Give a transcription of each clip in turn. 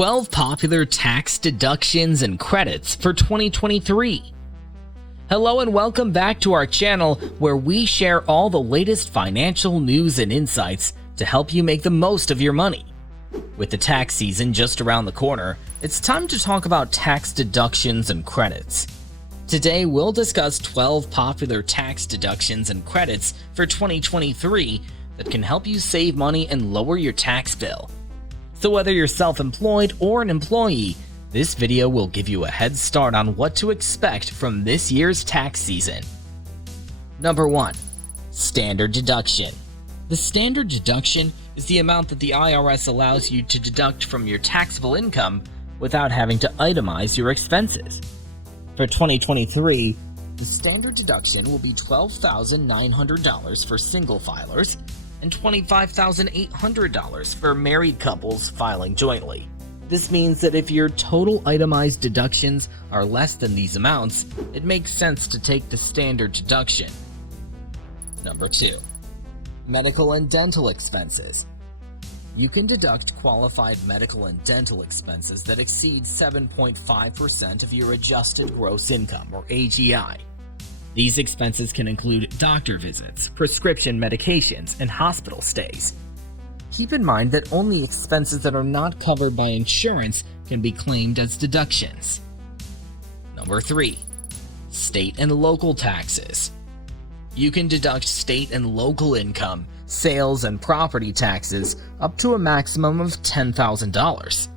12 popular tax deductions and credits for 2023. Hello and welcome back to our channel where we share all the latest financial news and insights to help you make the most of your money. With the tax season just around the corner, it's time to talk about tax deductions and credits. Today we'll discuss 12 popular tax deductions and credits for 2023 that can help you save money and lower your tax bill. So whether you're self-employed or an employee, this video will give you a head start on what to expect from this year's tax season. Number 1. Standard deduction. The standard deduction is the amount that the IRS allows you to deduct from your taxable income without having to itemize your expenses. For 2023, the standard deduction will be $12,900 for single filers and $25,800 for married couples filing jointly. This means that if your total itemized deductions are less than these amounts, it makes sense to take the standard deduction. Number 2. Medical and dental expenses. You can deduct qualified medical and dental expenses that exceed 7.5% of your adjusted gross income, or AGI. These expenses can include doctor visits, prescription medications, and hospital stays. Keep in mind that only expenses that are not covered by insurance can be claimed as deductions. Number 3. State and local taxes. You can deduct state and local income, sales, and property taxes up to a maximum of $10,000.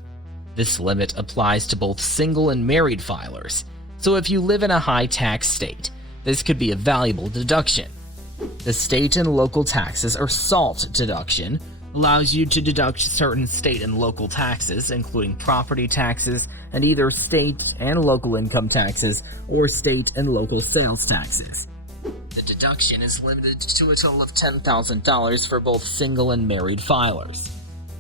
This limit applies to both single and married filers, so if you live in a high-tax state, this could be a valuable deduction. The state and local taxes or SALT deduction allows you to deduct certain state and local taxes, including property taxes and either state and local income taxes or state and local sales taxes. The deduction is limited to a total of $10,000 for both single and married filers.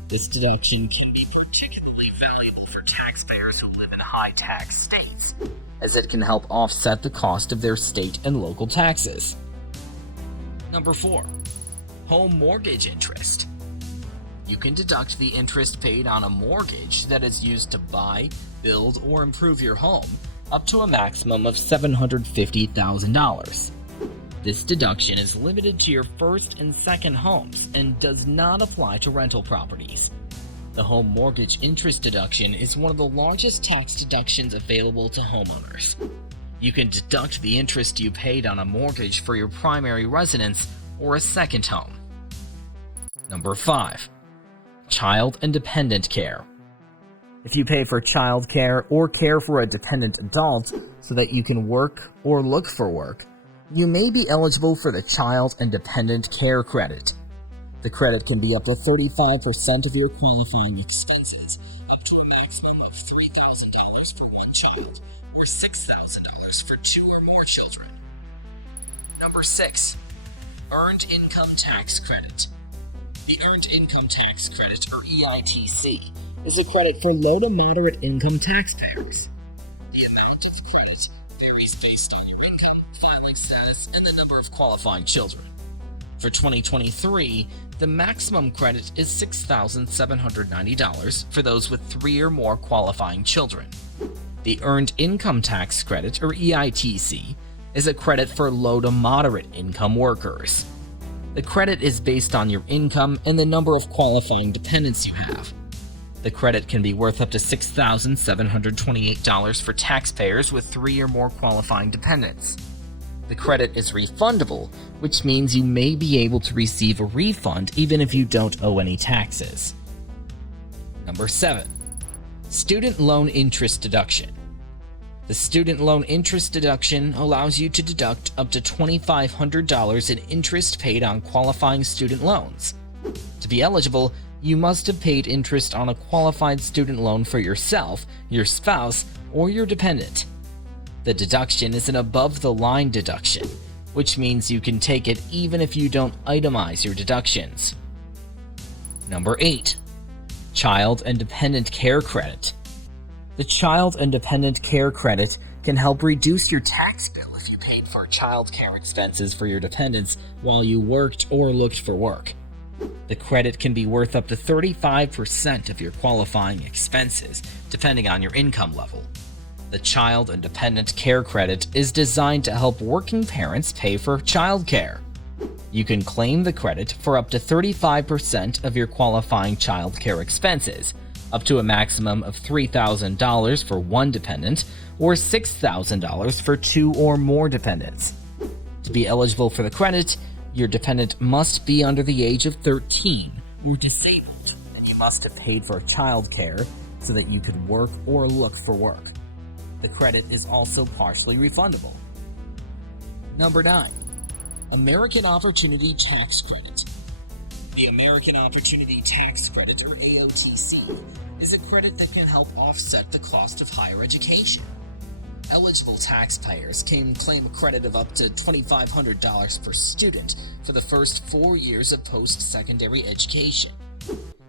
This deduction can be particularly valuable for taxpayers who live in high-tax states, as it can help offset the cost of their state and local taxes. Number 4. Home mortgage interest. You can deduct the interest paid on a mortgage that is used to buy, build, or improve your home up to a maximum of $750,000. This deduction is limited to your first and second homes and does not apply to rental properties. The home mortgage interest deduction is one of the largest tax deductions available to homeowners. You can deduct the interest you paid on a mortgage for your primary residence or a second home. Number 5. Child and dependent care. If you pay for child care or care for a dependent adult so that you can work or look for work, you may be eligible for the Child and Dependent Care Credit. The credit can be up to 35% of your qualifying expenses, up to a maximum of $3,000 for one child, or $6,000 for 2 or more children. Number 6. Earned Income Tax Credit. The Earned Income Tax Credit, or EITC, is a credit for low to moderate income taxpayers. The amount of credit varies based on your income, filing status, and the number of qualifying children. For 2023, the maximum credit is $6,790 for those with 3 or more qualifying children. The Earned Income Tax Credit, or EITC, is a credit for low to moderate income workers. The credit is based on your income and the number of qualifying dependents you have. The credit can be worth up to $6,728 for taxpayers with 3 or more qualifying dependents. The credit is refundable, which means you may be able to receive a refund even if you don't owe any taxes. Number 7. Student loan interest deduction. The student loan interest deduction allows you to deduct up to $2,500 in interest paid on qualifying student loans. To be eligible, you must have paid interest on a qualified student loan for yourself, your spouse, or your dependent. The deduction is an above-the-line deduction, which means you can take it even if you don't itemize your deductions. Number 8. Child and Dependent Care Credit. The Child and Dependent Care Credit can help reduce your tax bill if you paid for child care expenses for your dependents while you worked or looked for work. The credit can be worth up to 35% of your qualifying expenses, depending on your income level. The Child and Dependent Care Credit is designed to help working parents pay for childcare. You can claim the credit for up to 35% of your qualifying childcare expenses, up to a maximum of $3,000 for one dependent or $6,000 for two or more dependents. To be eligible for the credit, your dependent must be under the age of 13 or disabled, and you must have paid for childcare so that you could work or look for work. The credit is also partially refundable. Number 9. American Opportunity Tax Credit. The American Opportunity Tax Credit, or AOTC, is a credit that can help offset the cost of higher education. Eligible taxpayers can claim a credit of up to $2,500 per student for the first 4 years of post-secondary education.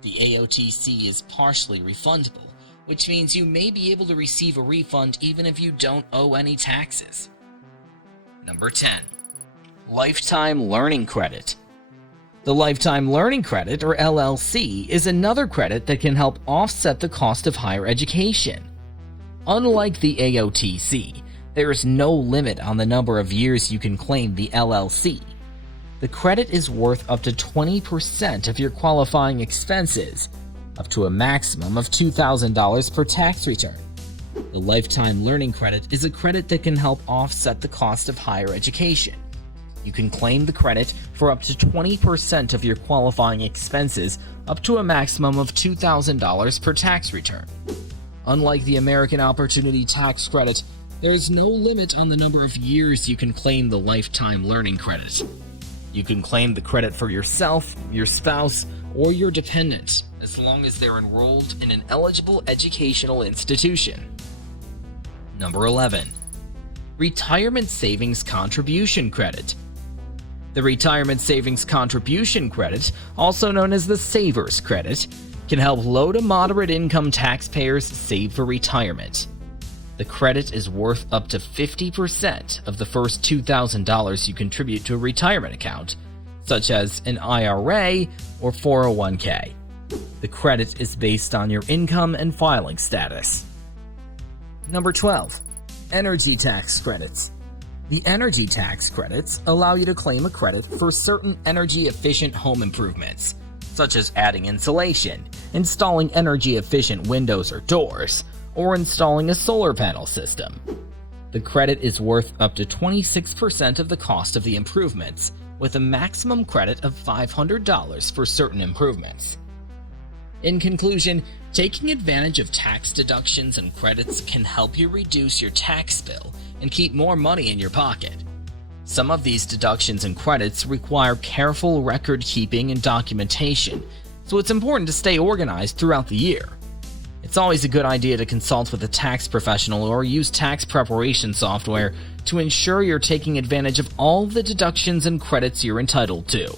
The AOTC is partially refundable, which means you may be able to receive a refund even if you don't owe any taxes. Number 10. Lifetime Learning Credit. The Lifetime Learning Credit, or LLC, is another credit that can help offset the cost of higher education. Unlike the AOTC, there is no limit on the number of years you can claim the LLC. The credit is worth up to 20% of your qualifying expenses, up to a maximum of $2,000 per tax return. The Lifetime Learning Credit is a credit that can help offset the cost of higher education. You can claim the credit for up to 20% of your qualifying expenses, up to a maximum of $2,000 per tax return. Unlike the American Opportunity Tax Credit, there is no limit on the number of years you can claim the Lifetime Learning Credit. You can claim the credit for yourself, your spouse, or your dependent, as long as they're enrolled in an eligible educational institution. Number 11. Retirement Savings Contribution Credit. The Retirement Savings Contribution Credit, also known as the Savers Credit, can help low to moderate income taxpayers save for retirement. The credit is worth up to 50% of the first $2,000 you contribute to a retirement account, such as an IRA or 401k. The credit is based on your income and filing status. Number 12. Energy Tax Credits. The energy tax credits allow you to claim a credit for certain energy-efficient home improvements, such as adding insulation, installing energy-efficient windows or doors, or installing a solar panel system. The credit is worth up to 26% of the cost of the improvements, with a maximum credit of $500 for certain improvements. In conclusion, taking advantage of tax deductions and credits can help you reduce your tax bill and keep more money in your pocket. Some of these deductions and credits require careful record keeping and documentation, so it's important to stay organized throughout the year. It's always a good idea to consult with a tax professional or use tax preparation software to ensure you're taking advantage of all the deductions and credits you're entitled to.